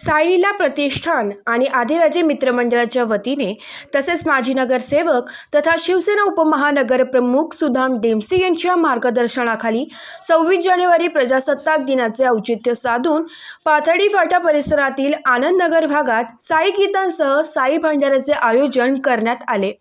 साईलीला प्रतिष्ठान आणि आदिराजे मित्रमंडळाच्या वतीने तसेच माजी नगरसेवक तथा शिवसेना उपमहानगर प्रमुख सुदाम डेमसे यांच्या मार्गदर्शनाखाली 26 जानेवारी प्रजासत्ताक दिनाचे औचित्य साधून पाथर्डी फाटा परिसरातील आनंदनगर भागात साई गीतांसह साई भंडाऱ्याचे आयोजन करण्यात आले।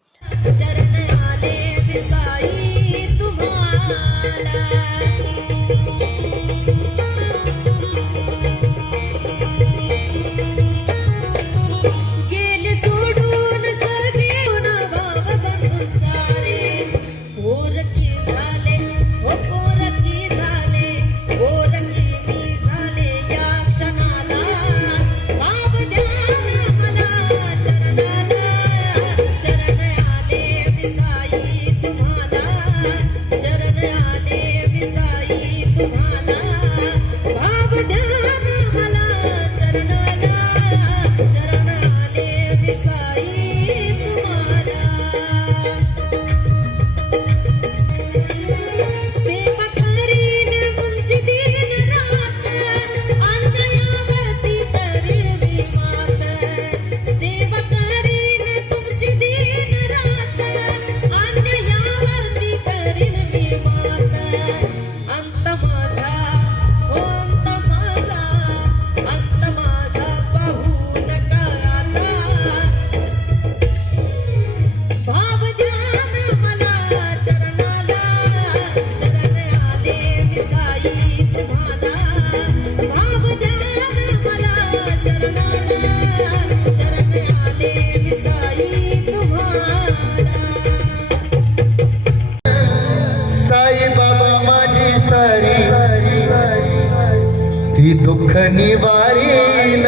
ती दुःख निवारीन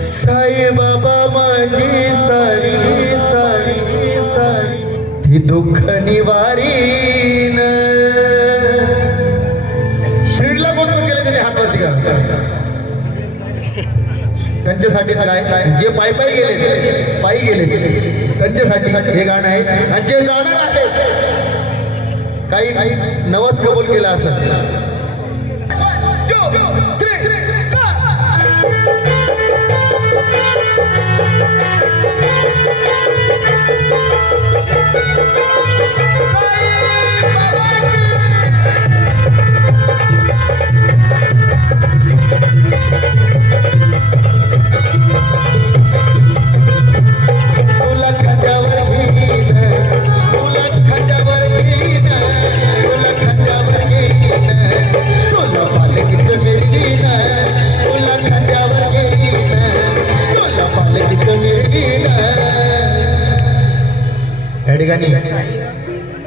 साई बाबा माझी सारी सारी सारी ती दुःख निवारीन। श्रीला कोण कोण केलं त्यांनी हात वरती करा। त्यांच्यासाठी काय जे पायी गेले त्यांच्यासाठी हे गाणं आहे आणि जे जाणार आहे काही नवस कबूल केला असं।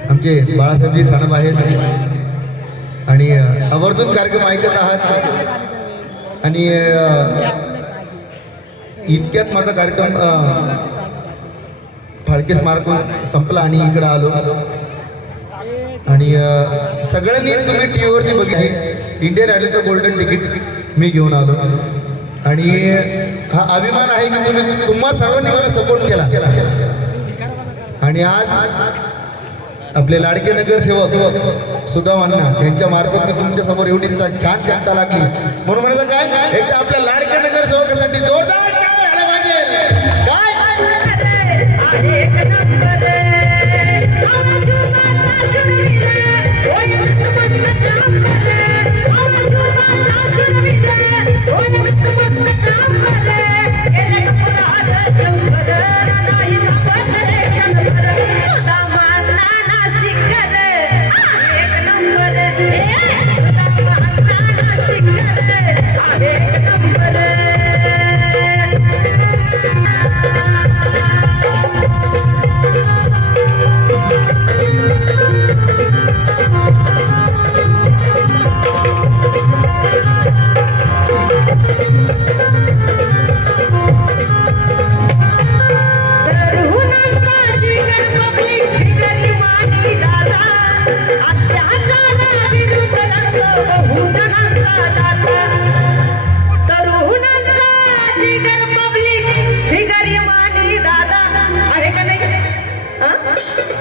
आमचे बाळासाहेबजी सानप आहेत आणि आवर्जून कार्यक्रम ऐकत आहात आणि इतक्यात माझा कार्यक्रम फाळके स्मारक संपला आणि इकडे आलो आणि सगळ्यांनी तुम्ही टीव्हीवरती बघितली इंडियन आयडलचं गोल्डन तिकीट मी घेऊन आलो आणि हा अभिमान आहे की तुम्ही तुम्हा सर्वांनी मला सपोर्ट केला आणि आज आपले लाडके नगरसेवक सुदाम अण्णा यांच्या मार्फत मी तुमच्या समोर एवढी छान जनता लागली म्हणून म्हणाला काय एकदा आपल्या लाडके नगरसेवकासाठी जोरदार टाळ्या झाल्या पाहिजे। काय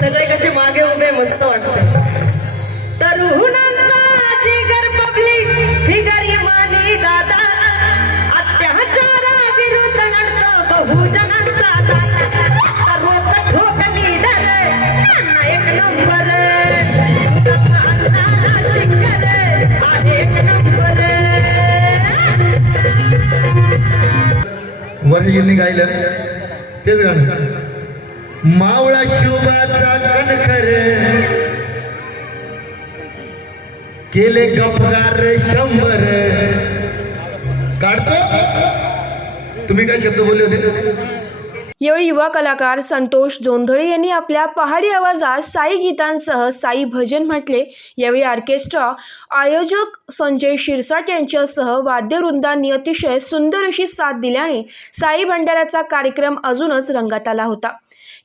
सगळे कसे मागे उभे मस्त वाटते। तरुणांचा जिगर पब्लिक फिगर इमानी नंबर अन्नाला शिखर आहे एक नंबर वर्षाजींनी गायलं तेच गाणं. मावळा शिवबाचा कणखर केले गपगार 100. काढतो तुम्ही काय शब्द बोलले होते? यावेळी युवा कलाकार संतोष जोंधळे यांनी आपल्या पहाडी आवाजात साई गीतांसह साई भजन म्हटले. यावेळी ऑर्केस्ट्रा आयोजक संजय शिरसाट यांच्यासह वाद्यवृंदांनी अतिशय सुंदर अशी साथ दिल्याने साई भंडाऱ्याचा कार्यक्रम अजूनच रंगात आला होता.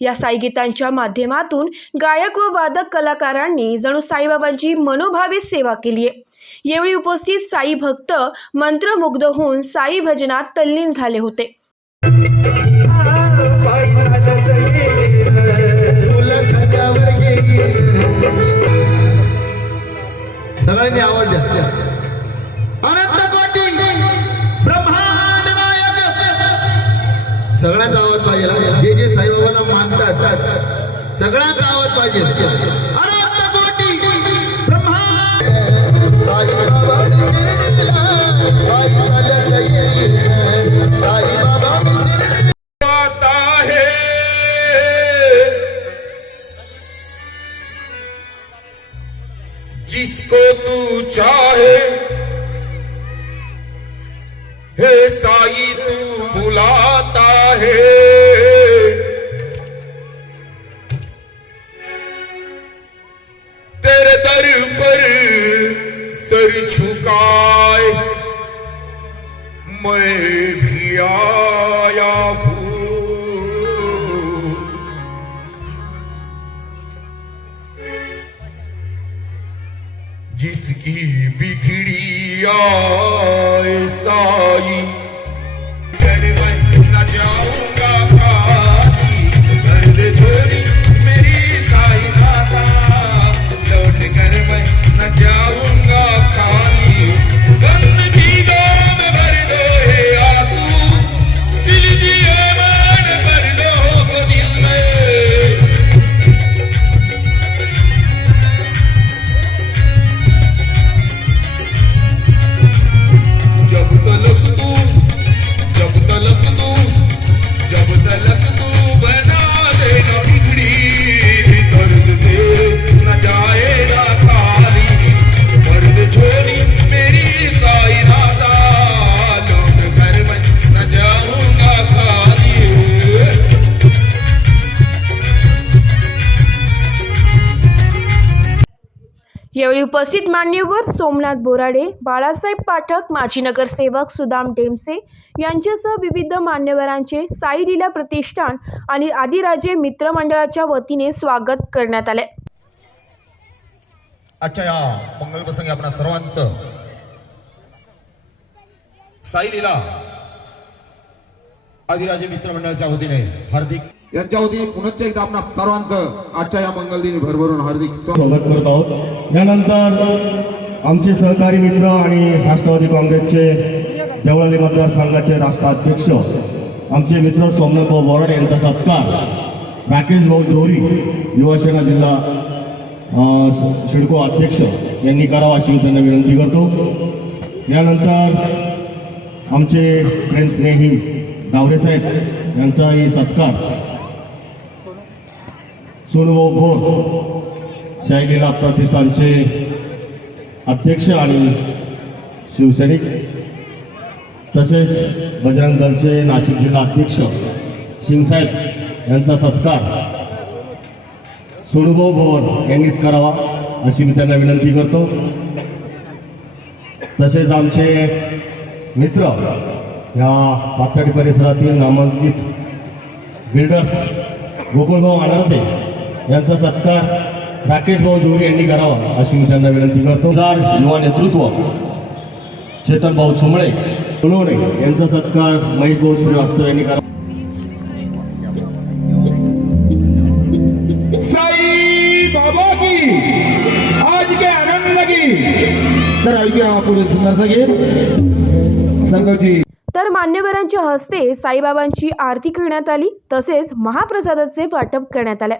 या साई गीतांच्या माध्यमातून गायक व वादक कलाकारांनी जणू साईबाबांची मनोभावे सेवा केली आहे. यावेळी उपस्थित साई भक्त मंत्रमुग्ध होऊन साई भजनात तल्लीन झाले होते. सगळ्यांनी आवाज द्या. अनंत कोटी ब्रह्मांड नायक. सगळ्यांचा आवाज पाहिजे. जे जे साईबाबांना मानतात सगळ्यांचा आवाज पाहिजे. अनंत कोटी ब्रह्मांड जिसको तू चाहे हे साई तू बुलाता है. तेरे दर पर सर झुकाए मैं भी आया हूँ. जिसकी बिगड़ी आए साई घर में न जाऊंगा खाली. दर्द थोड़ी मेरी साई माता लौट कर मैं न जाऊंगा खाली. गंदगी दो में भर दो हे आंसू दिल दिए मान भर दो को दिल में. जब तलक तू बना देगा बिगड़ी दर्द दे न जाएगा खाली. दर्द छोड़ी मेरी साई राता लौट कर मैं न जाऊंगा खाली. यावेळी उपस्थित मान्यवर सोमनाथ बोराडे, बाळासाहेब पाठक, माजी नगरसेवक सुदाम डेमसे यांच्यासह विविध मान्यवरांचे साई लीला प्रतिष्ठान आणि आदिराजे मित्रमंडळाच्या वतीने स्वागत करण्यात आले. आजच्या या मंगल प्रसंगी आपणा सर्वांचं साई लीला आदिराजे मित्रमंडळाच्या वतीने हार्दिक यांच्या वतीने पुनश्च एकदा आपणा सर्वांचं आजच्या या मंगलदिनी भरभरून हार्दिक स्वागत करत आहोत. यानंतर आमचे सहकारी मित्र आणि राष्ट्रवादी काँग्रेसचे देवळाली मतदारसंघाचे राष्ट्राध्यक्ष आमचे मित्र सोमनाथ बोराडे यांचा सत्कार राकेश भाऊ जोरी युवासेना जिल्हा सिडको अध्यक्ष यांनी करावा अशी मी त्यांना विनंती करतो. यानंतर आमचे प्रेमस्नेही डावरे साहेब यांचाही सत्कार सोनूभाऊ खोर साई लीला प्रतिष्ठानचे अध्यक्ष आणि शिवसैनिक तसेच बजरंग दलचे नाशिक जिल्हा अध्यक्ष सिंगसाहेब यांचा सत्कार सोनूभाऊ भोर यांनीच करावा अशी मी त्यांना विनंती करतो. तसेच आमचे मित्र या पाथर्डी परिसरातील नामांकित बिल्डर्स गोकुळभाऊ आनंदे यांचा सत्कार राकेश भाऊ जोरी यांनी करावा अशी मी त्यांना विनंती करतो. युवा नेतृत्व चेतन भाऊ चुंबळे पुणवणे यांचा सत्कार महेश भाऊ श्रीवास्तव यांनी करावा. साई बाबा की आज के आनंद की तर ऐकूया आपण सुंदरसा गीत संगती. तर मान्यवरांच्या यांच्या हस्ते साईबाबांची आरती करण्यात आली तसेच महाप्रसादाचे वाटप करण्यात आले.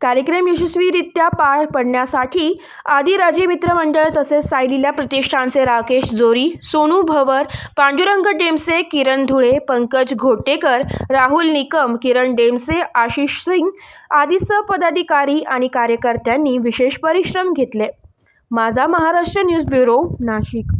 कार्यक्रम यशस्वीरित्या पार पडण्यासाठी आदिराजे मित्र मंडळ तसेच साईलीला प्रतिष्ठानचे राकेश जोरी, सोनू भवर, पांडुरंग डेमसे, किरण धुळे, पंकज घोटेकर, राहुल निकम, किरण डेमसे, आशिष सिंग आदी पदाधिकारी आणि कार्यकर्त्यांनी विशेष परिश्रम घेतले. माझा महाराष्ट्र न्यूज ब्युरो, नाशिक.